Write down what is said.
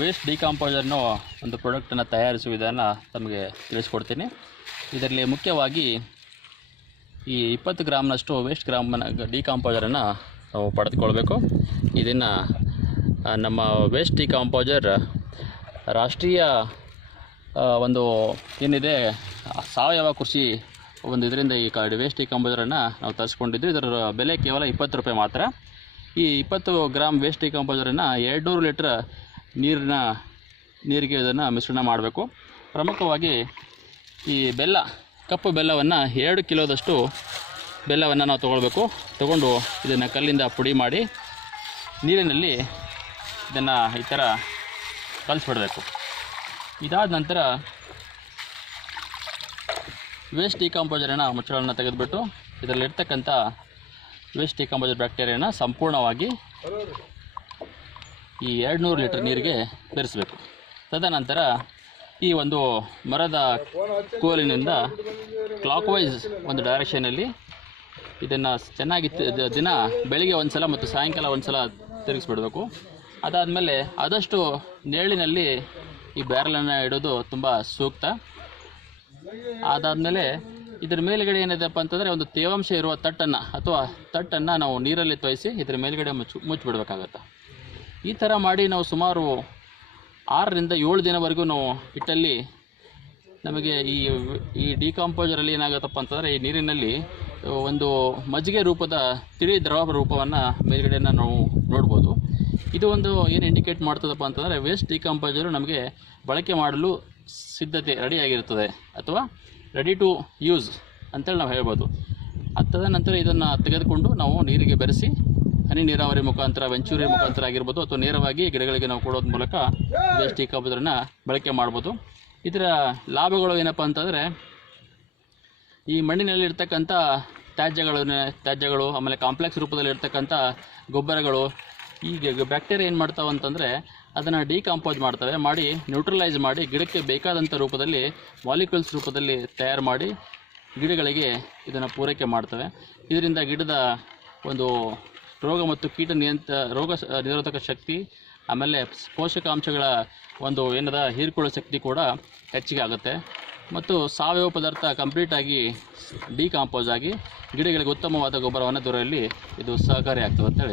Waste ಡಿಕಾಂಪೋಸರ್ನ ಒಂದು ಪ್ರಾಡಕ್ಟನ್ನು ತಯಾರಿಸುವ ವಿಧಾನ ತಮಗೆ ತಿಳಿಸ್ಕೊಡ್ತೀನಿ. ಇದರಲ್ಲಿ ಮುಖ್ಯವಾಗಿ ಈ 20 ಗ್ರಾಮ್ನಷ್ಟು ವೇಸ್ಟ್ ಡಿಕಾಂಪೋಸರನ್ನು ನಾವು ಪಡೆದುಕೊಳ್ಬೇಕು. ಇದನ್ನು ನಮ್ಮ ವೇಸ್ಟ್ ಡಿಕಾಂಪೋಸರ್ ರಾಷ್ಟ್ರೀಯ ಒಂದು ಏನಿದೆ ಸಾವಯವ ಕೃಷಿ ಒಂದು ಇದರಿಂದ ಈ ವೇಸ್ಟ್ ಡಿಕಾಂಪೋಸರನ್ನು ನಾವು ತರಿಸ್ಕೊಂಡಿದ್ದು. ಇದರ ಬೆಲೆ ಕೇವಲ 20 ರೂಪಾಯಿ ಮಾತ್ರ. ಈ 20 ಗ್ರಾಮ್ ವೇಸ್ಟ್ ಡಿಕಾಂಪೋಸರನ್ನು 200 ಲೀಟ್ರ್ ನೀರಿಗೆ ಇದನ್ನು ಮಿಶ್ರಣ ಮಾಡಬೇಕು. ಪ್ರಮುಖವಾಗಿ ಈ ಕಪ್ಪು ಬೆಲ್ಲವನ್ನು 2 ಕಿಲೋದಷ್ಟು ಬೆಲ್ಲವನ್ನು ನಾವು ತಗೊಂಡು ಇದನ್ನು ಕಲ್ಲಿಂದ ಪುಡಿ ಮಾಡಿ ನೀರಿನಲ್ಲಿ ಇದನ್ನು ಈ ಥರ ಕಲಿಸ್ಬಿಡಬೇಕು. ಇದಾದ ನಂತರ ವೇಸ್ಟ್ ಡಿಕಾಂಪೋಸರನ್ನು ಮುಚ್ಚಳವನ್ನು ತೆಗೆದುಬಿಟ್ಟು ಇದರಲ್ಲಿರ್ತಕ್ಕಂಥ ವೇಸ್ಟ್ ಡಿಕಾಂಪೋಸರ್ ಬ್ಯಾಕ್ಟೀರಿಯಾನ ಸಂಪೂರ್ಣವಾಗಿ ಈ 200 ಲೀಟರ್ ನೀರಿಗೆ ಬೆರೆಸಬೇಕು. ತದನಂತರ ಈ ಒಂದು ಮರದ ಕೋಲಿನಿಂದ ಕ್ಲಾಕ್ ವೈಸ್ ಒಂದು ಡೈರೆಕ್ಷನಲ್ಲಿ ಇದನ್ನು ಚೆನ್ನಾಗಿ ದಿನ ಬೆಳಿಗ್ಗೆ ಒಂದು ಸಲ ಮತ್ತು ಸಾಯಂಕಾಲ ಒಂದು ಸಲ ತಿರುಗಿಸ್ಬಿಡಬೇಕು. ಅದಾದಮೇಲೆ ಆದಷ್ಟು ನೆರಳಿನಲ್ಲಿ ಈ ಬ್ಯಾರಲನ್ನು ಇಡೋದು ತುಂಬ ಸೂಕ್ತ. ಅದಾದಮೇಲೆ ಇದರ ಮೇಲುಗಡೆ ಏನಿದೆಪ್ಪ ಅಂತಂದರೆ ಒಂದು ತೇವಾಂಶ ಇರುವ ತಟ್ಟನ್ನು ನಾವು ನೀರಲ್ಲಿ ತೋಯಿಸಿ ಇದರ ಮೇಲುಗಡೆ ಮುಚ್ಚಿಬಿಡ್ಬೇಕಾಗತ್ತೆ. ಈ ಥರ ಮಾಡಿ ನಾವು ಸುಮಾರು 6 ರಿಂದ 7 ದಿನವರೆಗೂ ನಾವು ಇಟ್ಟಲ್ಲಿ ನಮಗೆ ಈ ಡಿಕಾಂಪೋಸರಲ್ಲಿ ಏನಾಗುತ್ತಪ್ಪ ಅಂತಂದರೆ ಈ ನೀರಿನಲ್ಲಿ ಒಂದು ಮಜ್ಜಿಗೆ ರೂಪದ ತಿಳಿ ದ್ರವ ರೂಪವನ್ನು ಮೇಲ್ಗಡೆಯನ್ನು ನಾವು ನೋಡ್ಬೋದು. ಇದು ಒಂದು ಏನು ಇಂಡಿಕೇಟ್ ಮಾಡ್ತದಪ್ಪ ಅಂತಂದರೆ ವೇಸ್ಟ್ ಡಿಕಾಂಪೋಸರು ನಮಗೆ ಬಳಕೆ ಮಾಡಲು ಸಿದ್ಧತೆ ರೆಡಿಯಾಗಿರ್ತದೆ ಅಥವಾ ರೆಡಿ ಟು ಯೂಸ್ ಅಂತೇಳಿ ನಾವು ಹೇಳ್ಬೋದು. ತದನಂತರ ಇದನ್ನು ತೆಗೆದುಕೊಂಡು ನಾವು ನೀರಿಗೆ ಬೆರೆಸಿ ಹನಿ ನೀರಾವರಿ ಮುಖಾಂತರ, ವೆಂಚೂರಿ ಮುಖಾಂತರ ಆಗಿರ್ಬೋದು ಅಥವಾ ನೇರವಾಗಿ ಗಿಡಗಳಿಗೆ ನಾವು ಕೊಡೋದ್ರ ಮೂಲಕ ವೇಸ್ಟ್ ಡಿಕಾಂಪೋಸರನ್ನು ಬಳಕೆ ಮಾಡ್ಬೋದು. ಇದರ ಲಾಭಗಳು ಏನಪ್ಪ ಅಂತಂದರೆ ಈ ಮಣ್ಣಿನಲ್ಲಿರ್ತಕ್ಕಂಥ ತ್ಯಾಜ್ಯಗಳು ಆಮೇಲೆ ಕಾಂಪ್ಲೆಕ್ಸ್ ರೂಪದಲ್ಲಿ ಇರ್ತಕ್ಕಂಥ ಗೊಬ್ಬರಗಳು ಈಗ ಬ್ಯಾಕ್ಟೀರಿಯಾ ಏನು ಮಾಡ್ತಾವೆ ಅಂತಂದರೆ ಅದನ್ನು ಡಿಕಾಂಪೋಸ್ ಮಾಡಿ ನ್ಯೂಟ್ರಲೈಸ್ ಮಾಡಿ ಗಿಡಕ್ಕೆ ಬೇಕಾದಂಥ ರೂಪದಲ್ಲಿ ಮಾಲಿಕ್ಯೂಲ್ಸ್ ರೂಪದಲ್ಲಿ ತಯಾರು ಮಾಡಿ ಗಿಡಗಳಿಗೆ ಇದನ್ನು ಪೂರೈಕೆ ಮಾಡ್ತವೆ. ಇದರಿಂದ ಗಿಡದ ಒಂದು ರೋಗ ಮತ್ತು ರೋಗ ನಿರೋಧಕ ಶಕ್ತಿ ಆಮೇಲೆ ಪೋಷಕಾಂಶಗಳ ಒಂದು ಹೀರ್ಕೊಳ್ಳೋ ಶಕ್ತಿ ಕೂಡ ಹೆಚ್ಚಿಗೆ ಆಗುತ್ತೆ ಮತ್ತು ಸಾವಯವ ಪದಾರ್ಥ ಕಂಪ್ಲೀಟಾಗಿ ಡಿಕಾಂಪೋಸ್ ಆಗಿ ಗಿಡಗಳಿಗೆ ಉತ್ತಮವಾದ ಗೊಬ್ಬರವನ್ನು ದೊರೆಯಲಿ ಇದು ಸಹಕಾರಿಯಾಗ್ತದೆ ಅಂತೇಳಿ